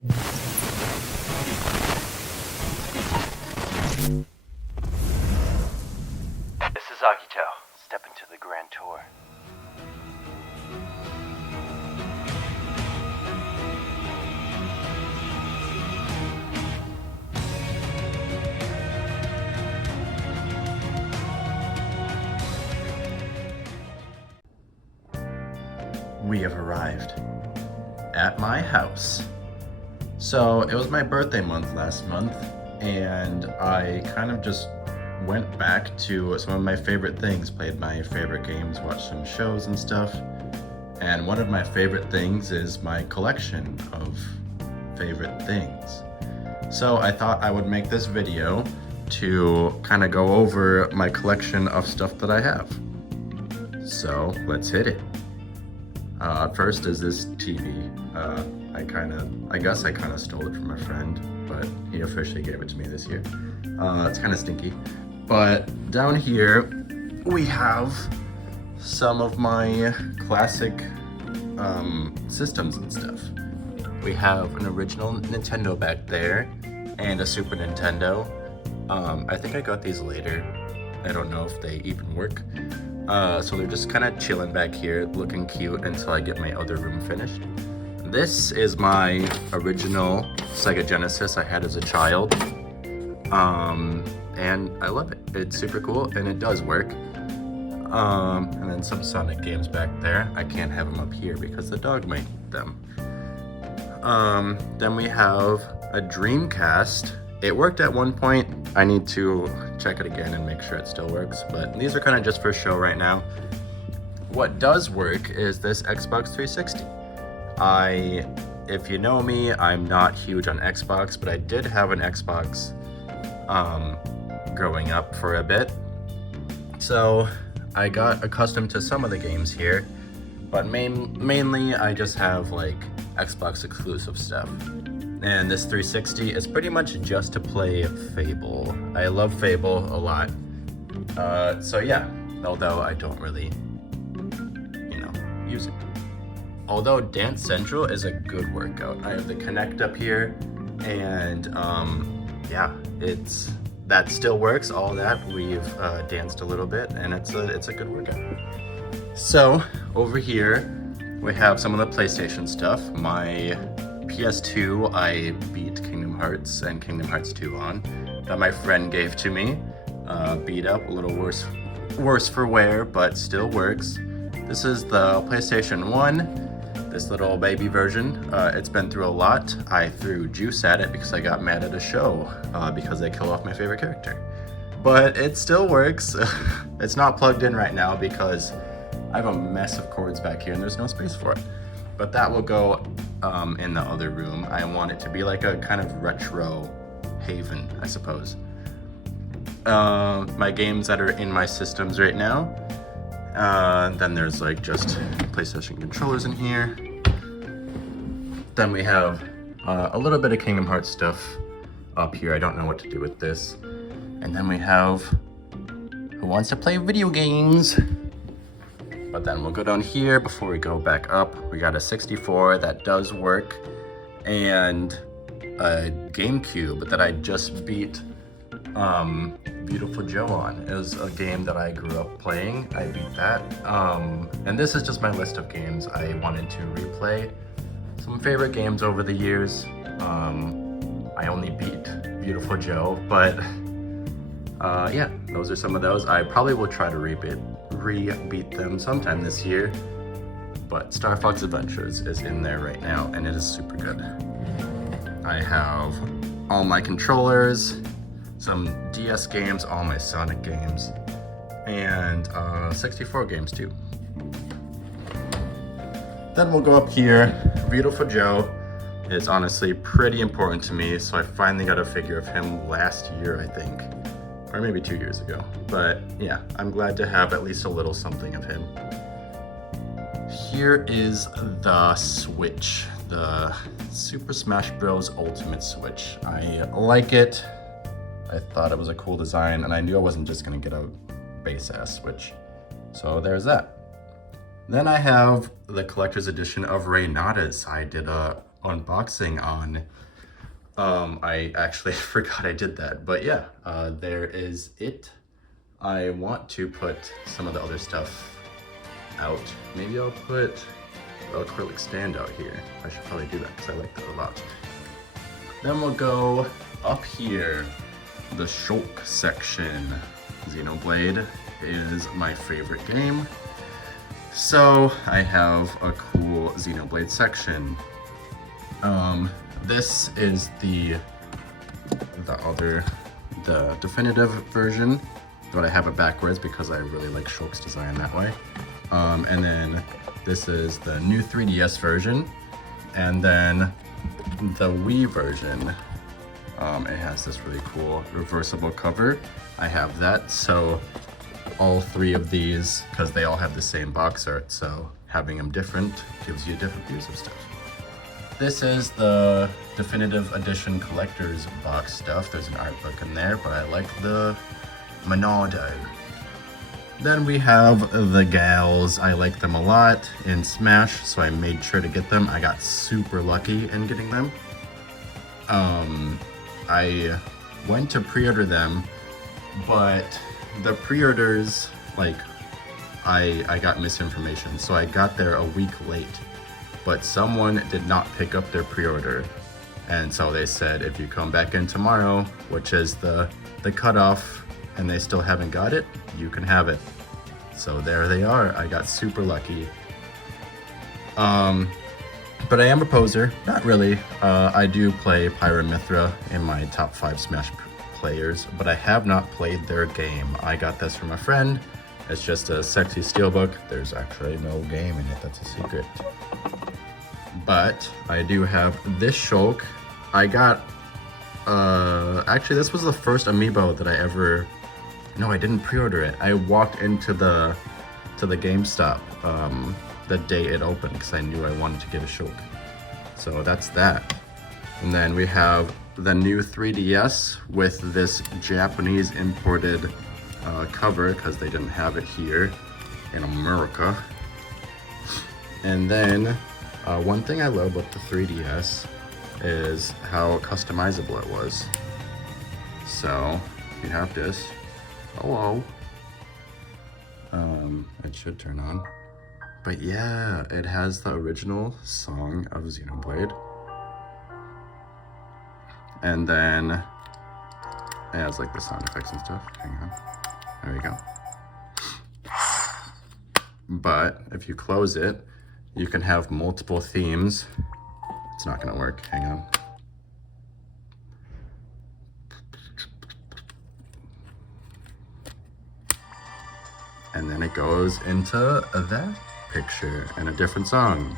This is Agit0. Step into the Grand Tour. We have arrived at my house. So it was my birthday month last month, and I kind of just went back to some of my favorite things, played my favorite games, watched some shows and stuff. And one of my favorite things is my collection of favorite things. So I thought I would make this video to kind of go over my collection of stuff that I have. So let's hit it. First is this TV. I guess I kind of stole it from a friend, but he officially gave it to me this year. It's kind of stinky. But down here, we have some of my classic systems and stuff. We have an original Nintendo back there, and a Super Nintendo. I think I got these later. I don't know if they even work. So they're just kind of chilling back here, looking cute until I get my other room finished. This is my original Sega Genesis I had as a child. And I love it. It's super cool and it does work. And then some Sonic games back there. I can't have them up here because the dog might eat them. Then we have a Dreamcast. It worked at one point. I need to check it again and make sure it still works, but these are kind of just for show right now. What does work is this Xbox 360. If you know me, I'm not huge on Xbox, but I did have an Xbox growing up for a bit. So I got accustomed to some of the games here, but mainly I just have like Xbox exclusive stuff. And this 360 is pretty much just to play Fable. I love Fable a lot. So yeah, although I don't really, use it. Although Dance Central is a good workout. I have the Kinect up here, and yeah, that still works. All that, we've danced a little bit, and it's a good workout. So over here, we have some of the PlayStation stuff. My PS2, I beat Kingdom Hearts and Kingdom Hearts 2 on, that my friend gave to me. Beat up, a little worse for wear, but still works. This is the PlayStation 1, this little baby version. It's been through a lot. I threw juice at it because I got mad at a show because they killed off my favorite character. But it still works. It's not plugged in right now because I have a mess of cords back here and there's no space for it. But that will go in the other room. I want it to be like a kind of retro haven, I suppose. My games that are in my systems right now. Then there's like just PlayStation controllers in here. Then we have a little bit of Kingdom Hearts stuff up here. I don't know what to do with this. And then we have Who Wants to Play Video Games? But then we'll go down here before we go back up. We got a 64 that does work, and a GameCube that I just beat Beautiful Joe on. It was a game that I grew up playing. I beat that. And this is just my list of games I wanted to replay. Some favorite games over the years. I only beat Beautiful Joe, but yeah, those are some of those. I probably will try to re-beat them sometime this year, but Star Fox Adventures is in there right now and it is super good. I have all my controllers, some DS games, all my Sonic games, and 64 games too. Then we'll go up here. Beautiful Joe is honestly pretty important to me, so I finally got a figure of him last year, I think. Or maybe 2 years ago. But yeah, I'm glad to have at least a little something of him. Here is the Switch, the Super Smash Bros. Ultimate Switch. I like it. I thought it was a cool design, and I knew I wasn't just gonna get a base-ass Switch. So there's that. Then I have the collector's edition of Reynada's. I did a unboxing on. I actually forgot I did that, but yeah, there is it. I want to put some of the other stuff out. Maybe I'll put the acrylic stand out here. I should probably do that because I like that a lot. Then we'll go up here, the Shulk section. Xenoblade is my favorite game. So I have a cool Xenoblade section. This is the definitive version, but I have it backwards because I really like Shulk's design that way. And then this is the new 3DS version, and then the Wii version. It has this really cool reversible cover. I have that, so all three of these, because they all have the same box art, so having them different gives you different views of stuff. This is the definitive edition collector's box stuff. There's an art book in there, but I like the Monado. Then we have the gals. I like them a lot in Smash, so I made sure to get them. I got super lucky in getting them. I went to pre-order them, but the pre-orders, like, I got misinformation, so I got there a week late, but someone did not pick up their pre-order, and so they said if you come back in tomorrow, which is the cutoff, and they still haven't got it, you can have it. So there they are. I got super lucky. But I am a poser. Not really. I do play Pyramithra in my top 5 Smash players, but I have not played their game. I got this from a friend. It's just a sexy steelbook. There's actually no game in it. That's a secret. But I do have this Shulk. I got, actually this was the first amiibo that I ever, no, I didn't pre-order it. I walked into the GameStop the day it opened because I knew I wanted to get a Shulk. So that's that. And then we have the new 3DS with this Japanese imported cover because they didn't have it here in America. And then one thing I love about the 3DS is how customizable it was. So you have this. Hello. It should turn on. But yeah, it has the original song of Xenoblade. And then it has like the sound effects and stuff. Hang on. There we go. But if you close it, you can have multiple themes. It's not gonna work. Hang on. And then it goes into that picture and a different song.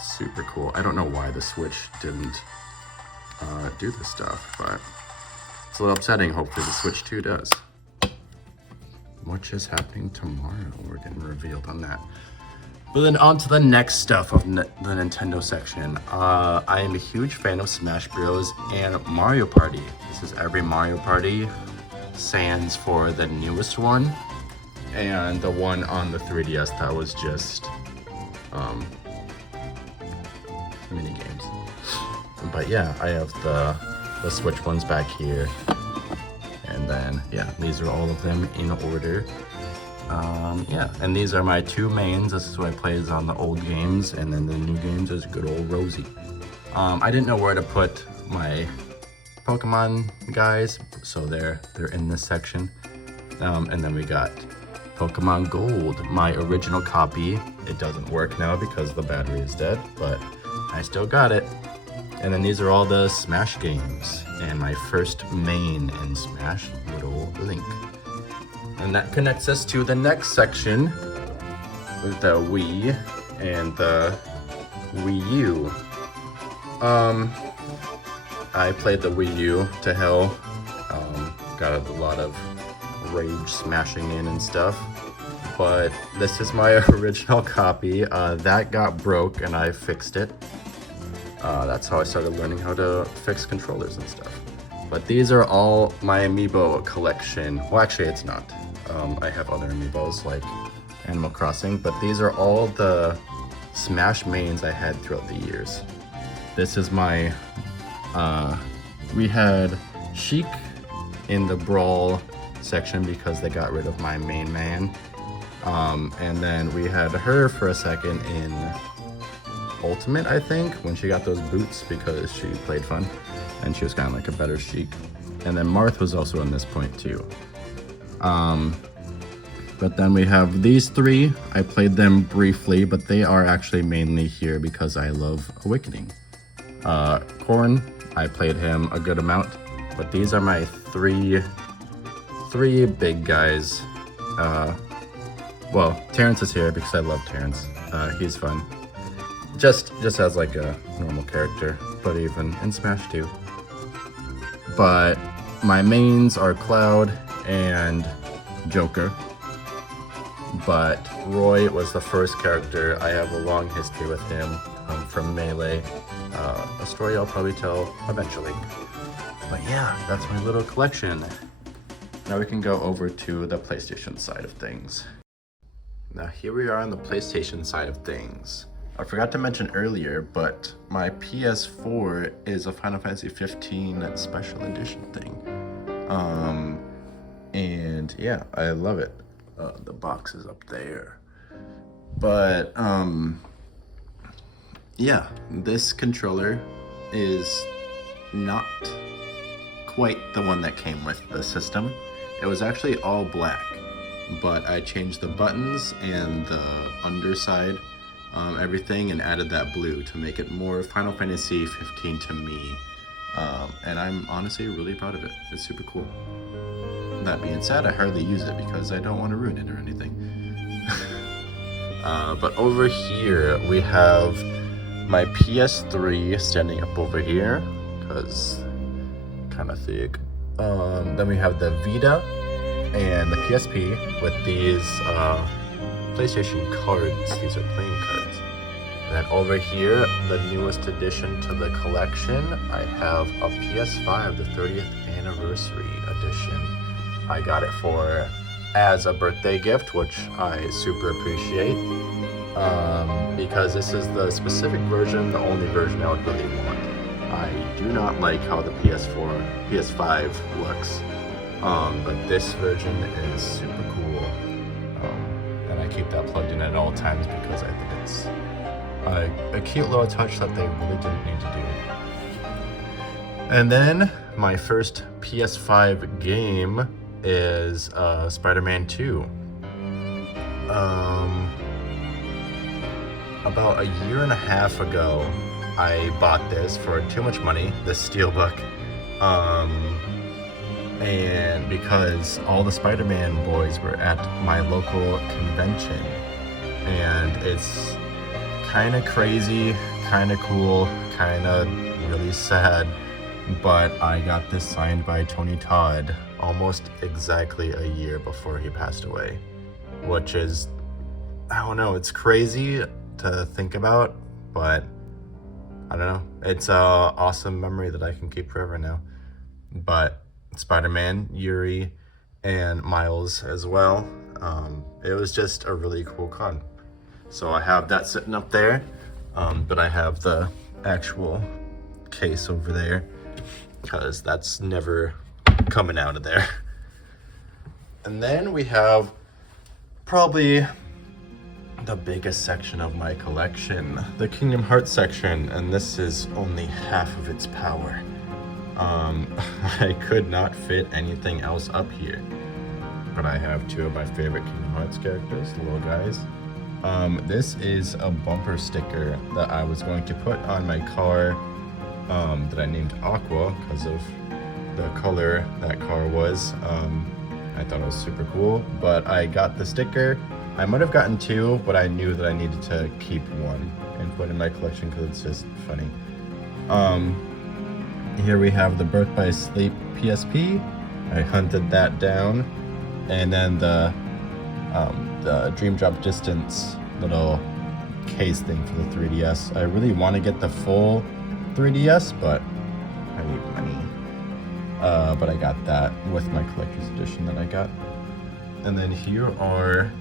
Super cool. I don't know why the Switch didn't do this stuff, but it's a little upsetting. Hopefully the Switch 2 does. Which is happening tomorrow. We're getting revealed on that. But then on to the next stuff of the Nintendo section. I am a huge fan of Smash Bros. And Mario Party. This is every Mario Party, sans for the newest one. And the one on the 3DS that was just mini games. But yeah, I have the Switch ones back here. And then yeah, these are all of them in order. Yeah, and these are my two mains. This is what I played on the old games, and then the new games is good old Rosie. I didn't know where to put my Pokemon guys, so they're in this section. And then we got Pokemon Gold, my original copy. It doesn't work now because the battery is dead, but I still got it. And then these are all the Smash games, and my first main in Smash, little Link. And that connects us to the next section with the Wii and the Wii U. I played the Wii U to hell. Got a lot of rage smashing in and stuff. But this is my original copy. That got broke and I fixed it. That's how I started learning how to fix controllers and stuff. But these are all my amiibo collection. Well, actually it's not. I have other amiibos like Animal Crossing, but these are all the Smash mains I had throughout the years. this is my, we had Sheik in the Brawl section because they got rid of my main man. And then we had her for a second in Ultimate, I think, when she got those boots because she played fun and she was kind of like a better Sheik. And then Marth was also in this point too. But then we have these three. I played them briefly, but they are actually mainly here because I love Awakening. Korn, I played him a good amount, but these are my three big guys. Well, Terrence is here because I love Terrence. He's fun. Just as like a normal character, but even in Smash 2. But my mains are Cloud and Joker. But Roy was the first character. I have a long history with him from Melee. A story I'll probably tell eventually. But yeah, that's my little collection. Now we can go over to the PlayStation side of things. Now here we are on the PlayStation side of things. I forgot to mention earlier, but my PS4 is a Final Fantasy 15 Special Edition thing. And yeah, I love it. The box is up there. But yeah, this controller is not quite the one that came with the system. It was actually all black, but I changed the buttons and the underside, everything, and added that blue to make it more Final Fantasy 15 to me. And I'm honestly really proud of it. It's super cool. That being said, I hardly use it because I don't want to ruin it or anything. But over here we have my PS3 standing up over here because kind of thick. Then we have the Vita and the PSP with these PlayStation cards. These are playing cards. And then over here, the newest addition to the collection, I have a PS5, the 30th anniversary edition. I got it as a birthday gift, which I super appreciate, because this is the specific version, the only version I would really want. I do not like how the PS5 looks, but this version is super cool, and I keep that plugged in at all times because I think it's a cute little touch that they really didn't need to do. And then my first PS5 game is Spider-Man 2. About a year and a half ago, I bought this for too much money, this steelbook, and because all the Spider-Man boys were at my local convention, and it's kind of crazy, kind of cool, kind of really sad, but I got this signed by Tony Todd almost exactly a year before he passed away, which is, I don't know, it's crazy to think about, but I don't know, it's a awesome memory that I can keep forever now. But Spider-Man, Yuri, and Miles as well, it was just a really cool con. So I have that sitting up there, but I have the actual case over there because that's never coming out of there. And then we have probably the biggest section of my collection, the Kingdom Hearts section, and this is only half of its power. I could not fit anything else up here, but I have two of my favorite Kingdom Hearts characters, the little guys. This is a bumper sticker that I was going to put on my car, that I named Aqua because of the color that car was. I thought it was super cool, but I got the sticker. I might have gotten two, but I knew that I needed to keep one and put in my collection because it's just funny. Here we have the Birth by Sleep PSP. I hunted that down. And then the Dream Drop Distance little case thing for the 3DS. I really want to get the full 3DS, but I need money. But I got that with my collector's edition that I got. And then here are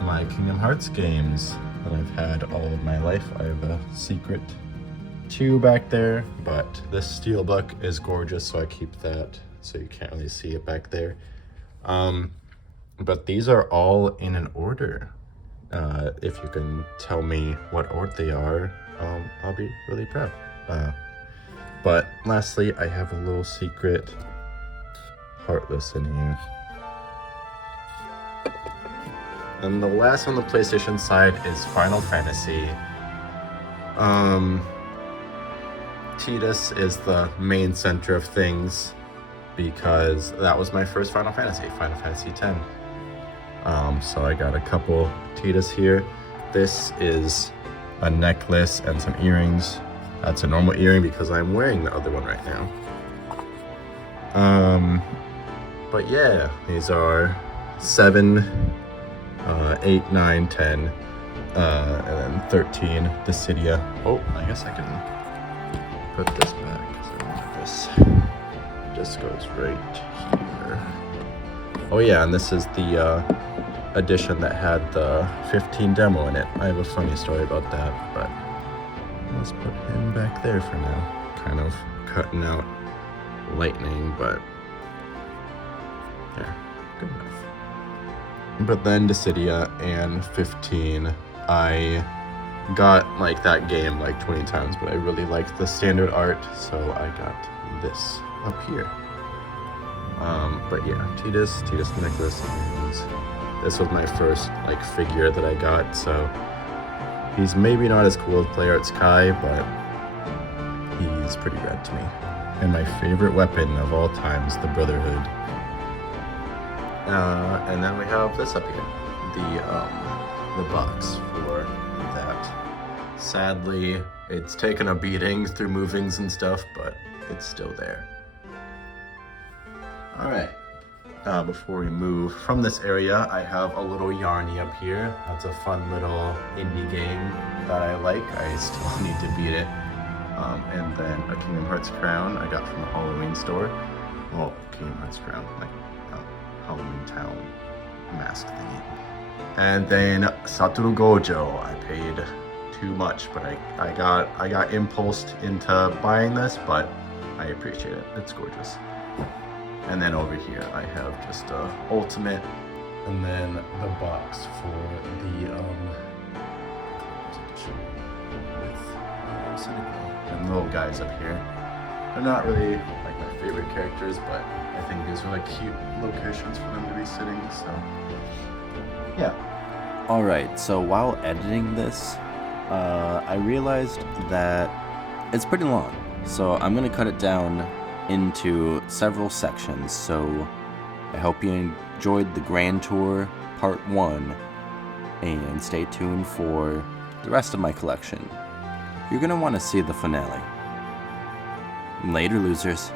my Kingdom Hearts games that I've had all of my life. I have a secret 2 back there, but this steelbook is gorgeous, so I keep that, so you can't really see it back there. But these are all in an order. If you can tell me what order they are, I'll be really proud. But lastly, I have a little secret Heartless in here. And the last on the PlayStation side is Final Fantasy. Tidus is the main center of things because that was my first Final Fantasy, Final Fantasy X. So I got a couple Tidus here. This is a necklace and some earrings. That's a normal earring because I'm wearing the other one right now. But yeah, these are 7, 8, 9, 10, and then 13, Dissidia. Oh, I guess I can put this back. So this just goes right here. Oh yeah, and this is the edition that had the 15 demo in it. I have a funny story about that, but let's put him back there for now. Kind of cutting out lightning, but there, good enough. But then Dissidia and 15, I got like that game like 20 times, but I really liked the standard art, so I got this up here. But yeah, Tidus necklace, and this was my first like figure that I got, so he's maybe not as cool as Play Art Sky, but he's pretty rad to me. And my favorite weapon of all time is the Brotherhood. And then we have this up here, the box for that. Sadly, it's taken a beating through movings and stuff, but it's still there. All right. Before we move from this area, I have a little Yarny up here. That's a fun little indie game that I like. I still need to beat it. And then a Kingdom Hearts crown I got from the Halloween store. Well, Kingdom Hearts crown, like Halloween Town mask thingy. And then Satoru Gojo. I paid too much, but I got impulsed into buying this, but I appreciate it. It's gorgeous. And then over here I have just ultimate, and then the box for the with Cynical and little guys up here. They're not really like my favorite characters, but I think these are like cute locations for them to be sitting. So yeah. Alright, so while editing this, I realized that it's pretty long, so I'm gonna cut it down into several sections. So I hope you enjoyed the Grand Tour Part 1, and stay tuned for the rest of my collection. You're gonna want to see the finale. Later, losers.